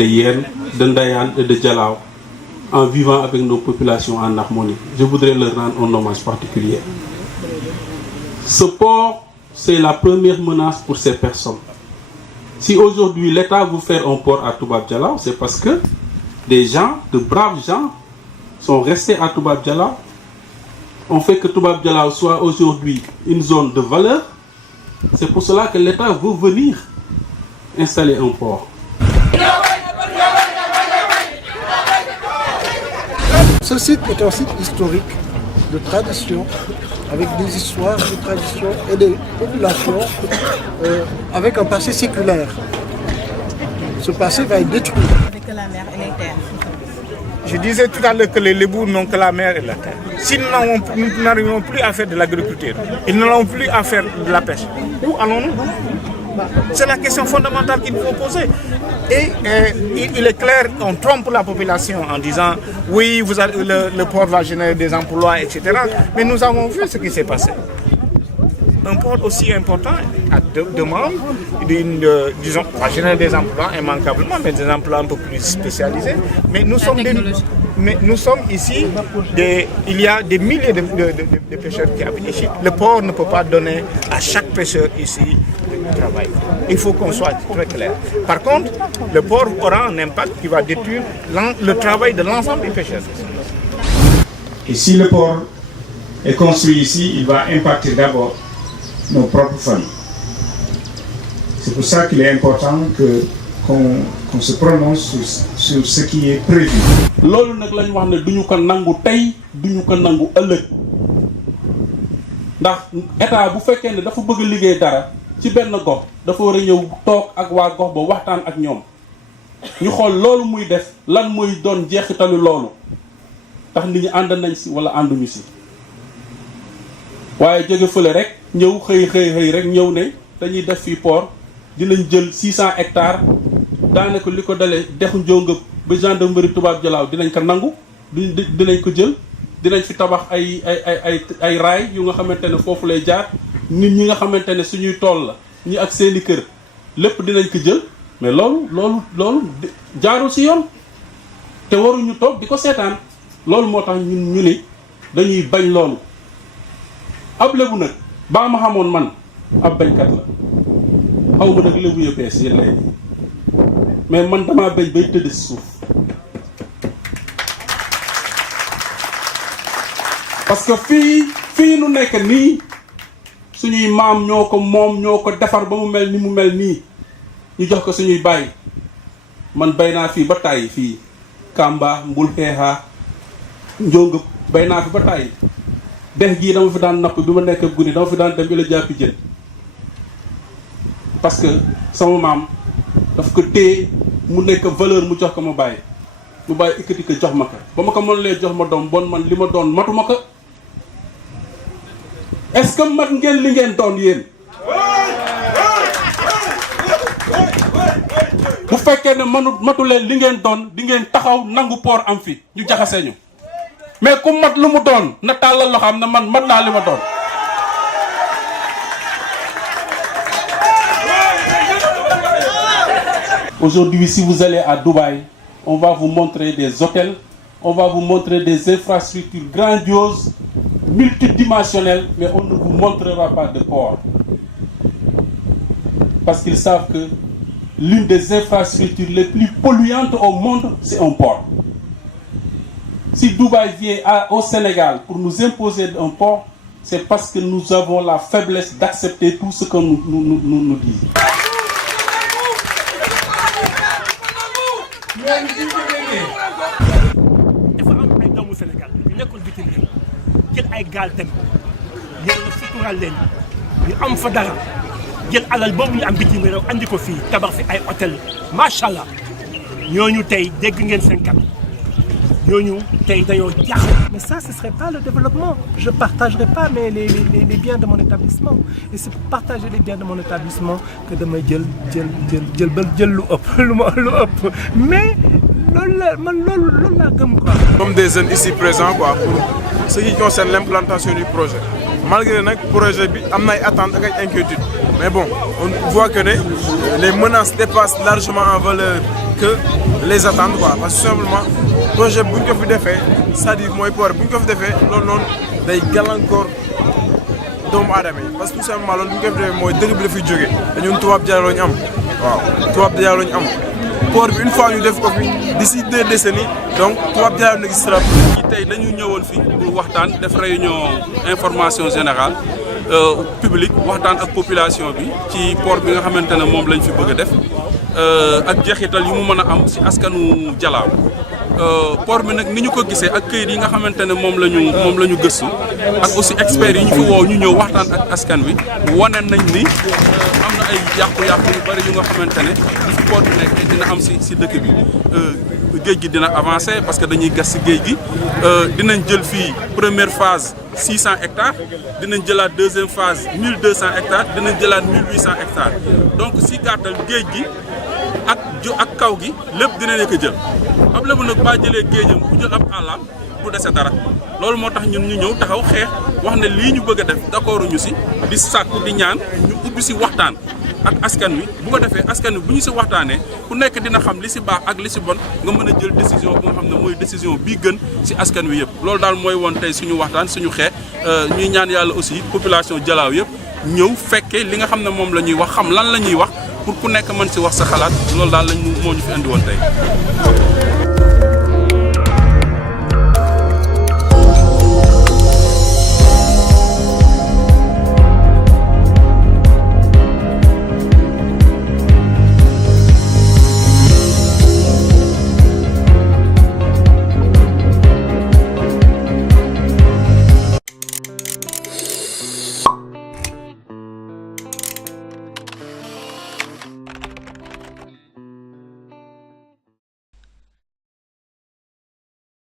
de Yène, de Ndayane et de Dialaw, en vivant avec nos populations en harmonie. Je voudrais leur rendre un hommage particulier. Ce port, c'est la première menace pour ces personnes. Si aujourd'hui l'État veut faire un port à Toubab Dialaw, c'est parce que des gens, de braves gens, sont restés à Toubab Dialaw. On fait que Toubab Dialaw soit aujourd'hui une zone de valeur. C'est pour cela que l'État veut venir installer un port. Ce site est un site historique de tradition, avec des histoires, des traditions et des populations avec un passé séculaire. Ce passé va être détruit. Avec la mer et les terres. Je disais tout à l'heure que les Lébous n'ont que la mer et la terre. Si nous n'arrivons plus à faire de l'agriculture, ils n'auront plus à faire de la pêche, où allons-nous? C'est la question fondamentale qu'il faut poser. Et il est clair qu'on trompe la population en disant oui, le port va générer des emplois, etc. Mais nous avons vu ce qui s'est passé. Un port aussi important demande, disons, va générer des emplois immanquablement, mais des emplois un peu plus spécialisés. Mais nous sommes ici, il y a des milliers de pêcheurs qui habitent ici. Le port ne peut pas donner à chaque pêcheur ici du travail. Il faut qu'on soit très clair. Par contre, le port aura un impact qui va détruire le travail de l'ensemble des pêcheurs. Et si le port est construit ici, il va impacter d'abord nos propres familles. C'est pour ça qu'il est important qu'on se prononce sur ce qui est prévu. loolu nag lañ wax ne duñu ko nangu tey duñu ko nangu ëllëg ndax état bu fekkee ne dafa bëgg liggéey dara ci benn gox dafa war a ñëw toog ak waa gox ba waxtaan ak ñoom ñu xool loolu muy def lan muy doon jeexitalu loolu tax nit ñi ànd nañ si wala ànduñu si waaye jóge fële rek ñëw xëy rek ñëw ne dañuy def fii port dinañ jël 600 hectares daanaka li ko dalee dexu njóngëb ba gendarmerie Toubab Dialaw dinañ ko nangu dinañ ko jël dinañ fi tabax ay raay yu nga xamante ne foofu lay jaar nit ñi nga xamante ne suñuy tool la ñi ak seeni kër lépp dinañ ko jël mais loolu jaarul si yoon te waruñu toog di ko seetaan loolu moo tax ñu ni dañuy bañ loolu ab lébu nag baa ma xamoon man ab bañkat la xaw ma nag lébu yëppees yéen lay mais man damaa béy bay tëdd si suuf parce que fii nu nekk nii suñuy maam ñoo ko moom ñoo ko defar ba mu mel ni mu mel nii ñu jox ko suñuy bàyyi man bay naa fii ba tàyyi fii Kamba Mbul Xeexaa Njóngëb bay naa fi ba tàyyi dex gii dama fi daan napp bi ma nekk guni dama fi daan dem ila jàppi jën parce que sama maam daf ko téye mu nekk valeur mu jox ko ma bàyyi mu bàyyi ikkati ko jox ma ko ba ma ko mën lee jox ma doom bon man li ma doon matuma ko est-ce que mat ngeen li ngeen doon yéen bu fekkee ne matu leen li ngeen doon di ngeen taxaw nangu port am fi ñu jaxase ñu mais ku mat lu mu doon na tàllal loo xam ne man mat naa li ma doon. Aujourd'hui, si vous allez à Dubaï, on va vous montrer des hôtels, on va vous montrer des infrastructures grandioses, multidimensionnelles, mais on ne vous montrera pas de port. Parce qu'ils savent que l'une des infrastructures les plus polluantes au monde, c'est un port. Si Dubaï vient au Sénégal pour nous imposer un port, c'est parce que nous avons la faiblesse d'accepter tout ce que nous disons. dafa am ay doomu Sénégal yu nekkul bitim réew jël ay gaal dem yàlla suturaal leen ñu am fa dara jël alal boobu ñu am bitim réew andi ko fii tabax fi ay hôtel macha allah ñooñu tey dégg ngeen seen kàddu ñooñu tey dañoo jaaxle. Mais ça, ce ne serait pas le développement. Je ne partagerai pas les biens de mon établissement. Et c'est pour partager les biens de mon établissement que de me dire mais comme des jeunes ici présents quoi, pour ce qui concerne l'implantation du projet. malgré nag projet bi am na ay attentes ak ay inquiétudes mais bon on voit que les menaces dépassent largement en valeur que les attentes quoi parce que tout simplement projet bu ñu ko fi defee c'est-à-dire mooy port bu ñu ko fi defee loolu noonu day gàllankoor doomu aadama yi parce que tout simplement loolu bu ñu ko fi defee mooy dëgg bi dafay jógee te ñun tubaab jaay la ñu am waaw tubaab jaay la ñu am port bi une fois ñu def ko fi d'ici 2 décennies donc tubaab jaay n'existera plus. tey dañu ñëwoon fii pour waxtaan def réunion information générale publique waxtaan ak population bi ci port bi nga xamante ne moom lañ fi bëgg a def ak jeexital yu mu mën a am ci askanu Jalaaw port bi nag ni ñu ko gisee ak këyit yi nga xamante ne moom la ñu gëstu ak aussi experts yi ñu fi woo ñu ñëw waxtaan ak askan wi wane nañ ni am na ay yàqu-yàqu yu bari yu nga xamante ne li fi port bi nekk dina am ci dëkk bi géej gi dina avancer parce que dañuy gas ci géej gi dinañ jël fii première phase 600 hectares dinañ jëlaat deuxième phase 1200 hectares dinañ jëlaat 1800 hectares donc ci gàttal géej gi ak kaw gi lépp dina nekk jël ab lébu nag baa jëlee géejam bu jël ab àllam du dese dara loolu moo tax ñun ñu ñëw taxaw xeex wax ne lii ñu bëgg a def d'accord ñu ci di sàkku di ñaan ñu ubbi ci waxtaan ak askan wi bu ko defee askan wi bu ñu ci waxtaanee ku nekk dina xam li ci baax ak li ci bon nga mën a jël décision bu nga xam ne mooy décision bii gën ci askan wi yëpp loolu daal mooy woon tey suñu waxtaan suñu xeex ñuy ñaan yàlla aussi population Jalaaw yëpp ñëw fekkee li nga xam ne moom la ñuy wax xam lan la ñuy wax pour ku nekk mën ci wax sa xalaat loolu daal lañ moo ñu fi indi woon tey